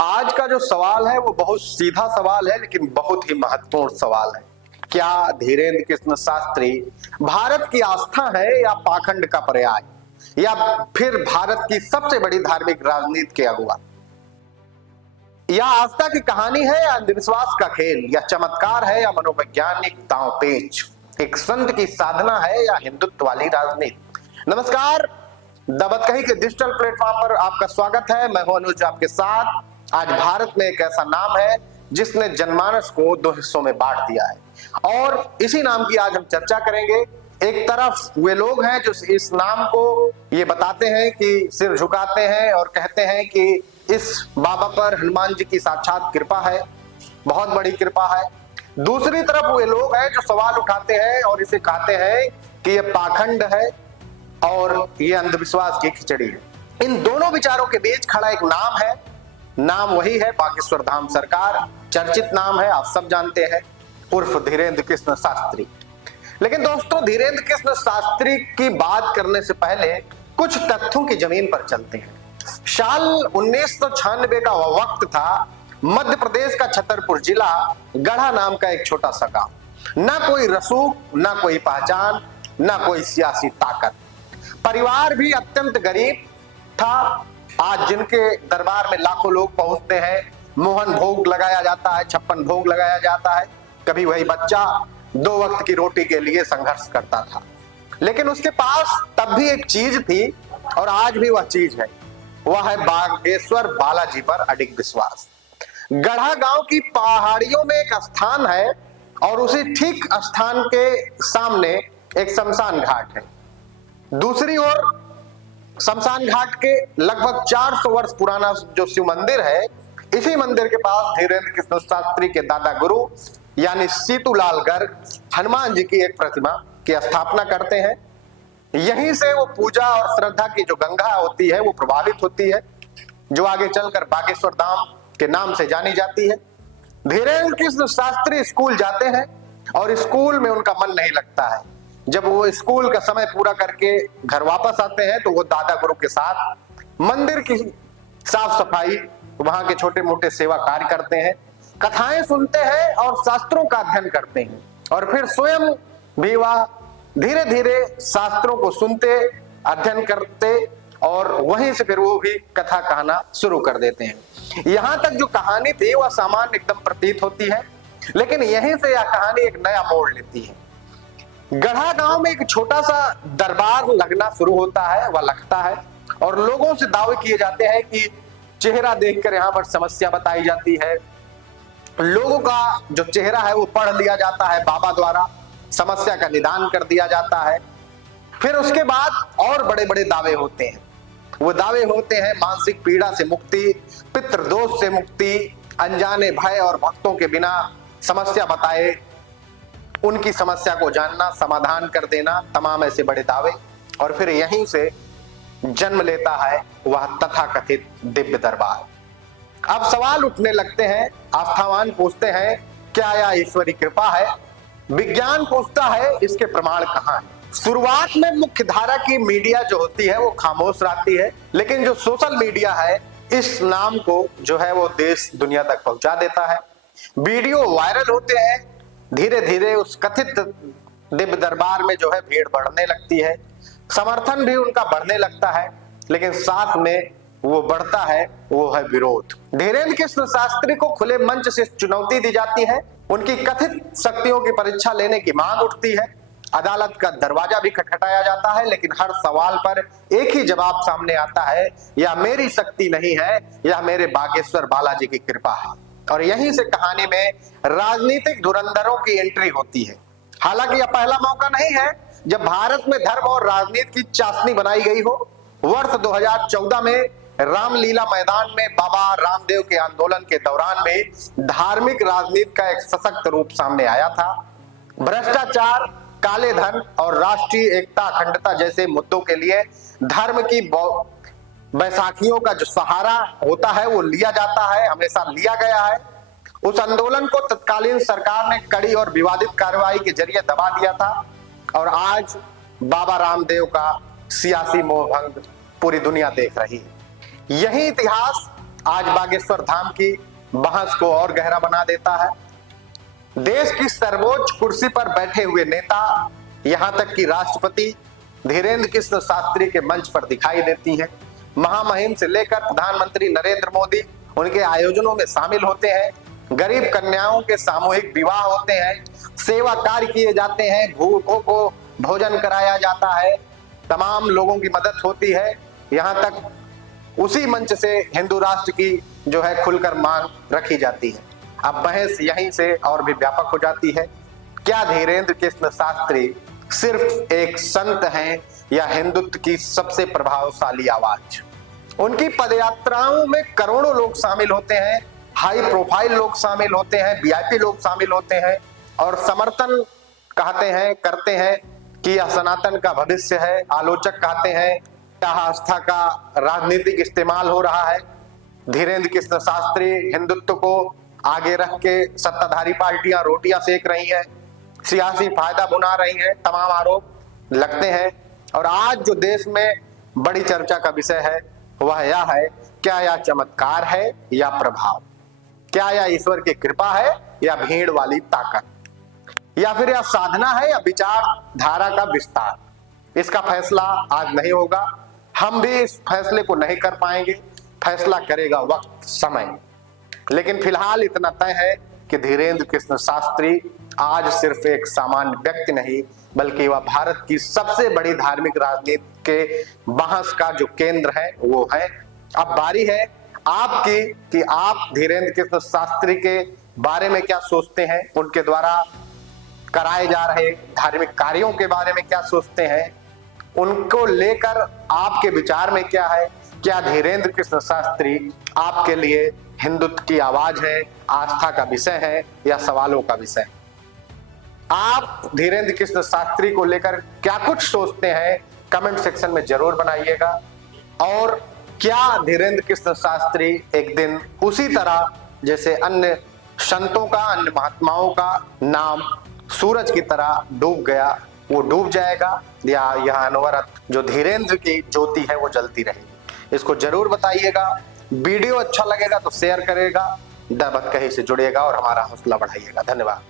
आज का जो सवाल है वो बहुत सीधा सवाल है, लेकिन बहुत ही महत्वपूर्ण सवाल है। क्या धीरेन्द्र कृष्ण शास्त्री भारत की आस्था है या पाखंड का पर्याय, या फिर भारत की सबसे बड़ी धार्मिक राजनीति के अगुवा? या आस्था की कहानी है या अंधविश्वास का खेल, या चमत्कार है या मनोवैज्ञानिक दांवपेच, एक संत की साधना है या हिंदुत्व वाली राजनीति? नमस्कार, दबतकही के डिजिटल प्लेटफॉर्म पर आपका स्वागत है। मैं हूं अनुज आपके साथ। आज भारत में एक ऐसा नाम है जिसने जनमानस को दो हिस्सों में बांट दिया है, और इसी नाम की आज हम चर्चा करेंगे। एक तरफ वे लोग हैं जो इस नाम को ये बताते हैं कि सिर झुकाते हैं और कहते हैं कि इस बाबा पर हनुमान जी की साक्षात कृपा है, बहुत बड़ी कृपा है। दूसरी तरफ वे लोग हैं जो सवाल उठाते हैं और इसे कहते हैं कि यह पाखंड है और ये अंधविश्वास की खिचड़ी है। इन दोनों विचारों के बीच खड़ा एक नाम है। नाम वही है बागेश्वर धाम सरकार, चर्चित नाम है, आप सब जानते हैं, उर्फ धीरेन्द्र कृष्ण शास्त्री। लेकिन दोस्तों, धीरेन्द्र कृष्ण शास्त्री की बात करने से पहले कुछ तथ्यों की जमीन पर चलते हैं। साल 1996 का वह वक्त था, मध्य प्रदेश का छतरपुर जिला गढ़ा नाम का एक छोटा सा गांव। ना कोई रसूख, ना कोई पहचान, ना कोई सियासी ताकत। परिवार भी अत्यंत गरीब था। आज जिनके दरबार में लाखों लोग पहुंचते हैं, मोहन भोग लगाया जाता है, 56 भोग लगाया जाता है, कभी वही बच्चा 2 वक्त की रोटी के लिए संघर्ष करता था। लेकिन उसके पास तब भी एक चीज थी, और आज भी वह चीज है, वह है बागेश्वर बालाजी पर अडिग विश्वास। गढ़ा गांव की पहाड़ियों में एक स्थान है, और उसी ठीक स्थान के सामने एक शमशान घाट है। दूसरी ओर शमशान घाट के लगभग 400 वर्ष पुराना जो शिव मंदिर है, इसी मंदिर के पास धीरेन्द्र कृष्ण शास्त्री के दादा गुरु यानी सीतूलाल गर्ग हनुमान जी की एक प्रतिमा की स्थापना करते हैं। यहीं से वो पूजा और श्रद्धा की जो गंगा होती है वो प्रभावित होती है, जो आगे चलकर बागेश्वर धाम के नाम से जानी जाती है। धीरेन्द्र कृष्ण शास्त्री स्कूल जाते हैं और स्कूल में उनका मन नहीं लगता है। जब वो स्कूल का समय पूरा करके घर वापस आते हैं तो वो दादा गुरु के साथ मंदिर की साफ सफाई, वहां के छोटे मोटे सेवा कार्य करते हैं, कथाएं सुनते हैं और शास्त्रों का अध्ययन करते हैं। और फिर स्वयं भी वह धीरे धीरे शास्त्रों को सुनते, अध्ययन करते, और वहीं से फिर वो भी कथा कहना शुरू कर देते हैं। यहां तक जो कहानी थी वह सामान्य एकदम प्रतीत होती है, लेकिन यहीं से यह कहानी एक नया मोड़ लेती है। गढ़ा गांव में एक छोटा सा दरबार लगना शुरू होता है, वह लगता है, और लोगों से दावे किए जाते हैं कि चेहरा देखकर यहाँ पर समस्या बताई जाती है। लोगों का जो चेहरा है वो पढ़ लिया जाता है बाबा द्वारा, समस्या का निदान कर दिया जाता है। फिर उसके बाद और बड़े बड़े दावे होते हैं। वो दावे होते हैं मानसिक पीड़ा से मुक्ति, पितृदोष से मुक्ति, अनजाने भय और भक्तों के बिना समस्या बताए उनकी समस्या को जानना, समाधान कर देना, तमाम ऐसे बड़े दावे। और फिर यहीं से जन्म लेता है वह तथाकथित दिव्य दरबार। अब सवाल उठने लगते हैं, आस्थावान पूछते हैं क्या यह ईश्वरी कृपा है? विज्ञान पूछता है इसके प्रमाण कहां है? शुरुआत में मुख्य धारा की मीडिया जो होती है वो खामोश रहती है, लेकिन जो सोशल मीडिया है इस नाम को जो है वो देश दुनिया तक पहुंचा देता है। वीडियो वायरल होते हैं, धीरे धीरे उस कथित दिव्य दरबार में जो है भीड़ बढ़ने लगती है, समर्थन भी उनका बढ़ने लगता है, लेकिन साथ में वो बढ़ता है वो है विरोध। धीरेन्द्र कृष्ण शास्त्री को खुले मंच से चुनौती दी जाती है, उनकी कथित शक्तियों की परीक्षा लेने की मांग उठती है, अदालत का दरवाजा भी खटखटाया जाता है, लेकिन हर सवाल पर एक ही जवाब सामने आता है, यह मेरी शक्ति नहीं है, यह मेरे बागेश्वर बालाजी की कृपा है। और यहीं से कहानी में राजनीतिक धुरंधरों की एंट्री होती है। हालांकि यह पहला मौका नहीं है जब भारत में धर्म और राजनीति की चाशनी बनाई गई हो। वर्ष 2014 में रामलीला मैदान में बाबा रामदेव के आंदोलन के दौरान में धार्मिक राजनीति का एक सशक्त रूप सामने आया था। भ्रष्टाचार, काले धन और राष्ट्रीय एकता अखंडता जैसे मुद्दों के लिए धर्म की बैसाखियों का जो सहारा होता है वो लिया जाता है, हमेशा लिया गया है। उस आंदोलन को तत्कालीन सरकार ने कड़ी और विवादित कार्रवाई के जरिए दबा दिया था, और आज बाबा रामदेव का सियासी मोहभंग पूरी दुनिया देख रही है। यही इतिहास आज बागेश्वर धाम की बहस को और गहरा बना देता है। देश की सर्वोच्च कुर्सी पर बैठे हुए नेता, यहां तक कि राष्ट्रपति धीरेन्द्र कृष्ण शास्त्री के मंच पर दिखाई देती हैं। महामहिम से लेकर प्रधानमंत्री नरेंद्र मोदी उनके आयोजनों में शामिल होते हैं। गरीब कन्याओं के सामूहिक विवाह होते हैं, सेवा कार्य किए जाते हैं, भूखों को भोजन कराया जाता है, तमाम लोगों की मदद होती है। यहां तक उसी मंच से हिंदू राष्ट्र की जो है खुलकर मांग रखी जाती है। अब बहस यहीं से और भी व्यापक हो जाती है। क्या धीरेन्द्र कृष्ण शास्त्री सिर्फ एक संत हैं या हिंदुत्व की सबसे प्रभावशाली आवाज? उनकी पदयात्राओं में करोड़ों लोग शामिल होते हैं, हाई प्रोफाइल लोग शामिल होते हैं, वीआईपी लोग शामिल होते हैं और समर्थन कहते हैं करते हैं कि यह सनातन का भविष्य है। आलोचक कहते हैं यह आस्था का राजनीतिक इस्तेमाल हो रहा है। धीरेन्द्र कृष्ण शास्त्री हिंदुत्व को आगे रख के सत्ताधारी पार्टियां रोटियां सेक रही हैं, सियासी फायदा बुना रही हैं, तमाम आरोप लगते हैं। और आज जो देश में बड़ी चर्चा का विषय है वह यह है, क्या यह चमत्कार है या प्रभाव? क्या यह ईश्वर की कृपा है या भीड़ वाली ताकत, या फिर यह साधना है या विचारधारा का विस्तार? इसका फैसला आज नहीं होगा, हम भी इस फैसले को नहीं कर पाएंगे, फैसला करेगा वक्त, समय। लेकिन फिलहाल इतना तय है कि धीरेन्द्र कृष्ण शास्त्री आज सिर्फ एक सामान्य व्यक्ति नहीं, बल्कि वह भारत की सबसे बड़ी धार्मिक राजनीति के बहस का जो केंद्र है वो है। अब बारी है आपकी कि आप धीरेन्द्र कृष्ण शास्त्री के बारे में क्या सोचते हैं, उनके द्वारा कराए जा रहे धार्मिक कार्यों के बारे में क्या सोचते हैं, उनको लेकर आपके विचार में क्या है? क्या धीरेन्द्र कृष्ण शास्त्री आपके लिए हिंदुत्व की आवाज है, आस्था का विषय है या सवालों का विषय? आप धीरेन्द्र कृष्ण शास्त्री को लेकर क्या कुछ सोचते हैं, कमेंट सेक्शन में जरूर बनाइएगा। और क्या धीरेन्द्र कृष्ण शास्त्री एक दिन उसी तरह जैसे अन्य संतों का, अन्य महात्माओं का नाम सूरज की तरह डूब गया, वो डूब जाएगा, या यह अनवरत जो धीरेन्द्र की ज्योति है वो जलती रहेगी? इसको जरूर बताइएगा। वीडियो अच्छा लगेगा तो शेयर करेगा, दबक कहीं से जुड़िएगा और हमारा हौसला बढ़ाइएगा। धन्यवाद।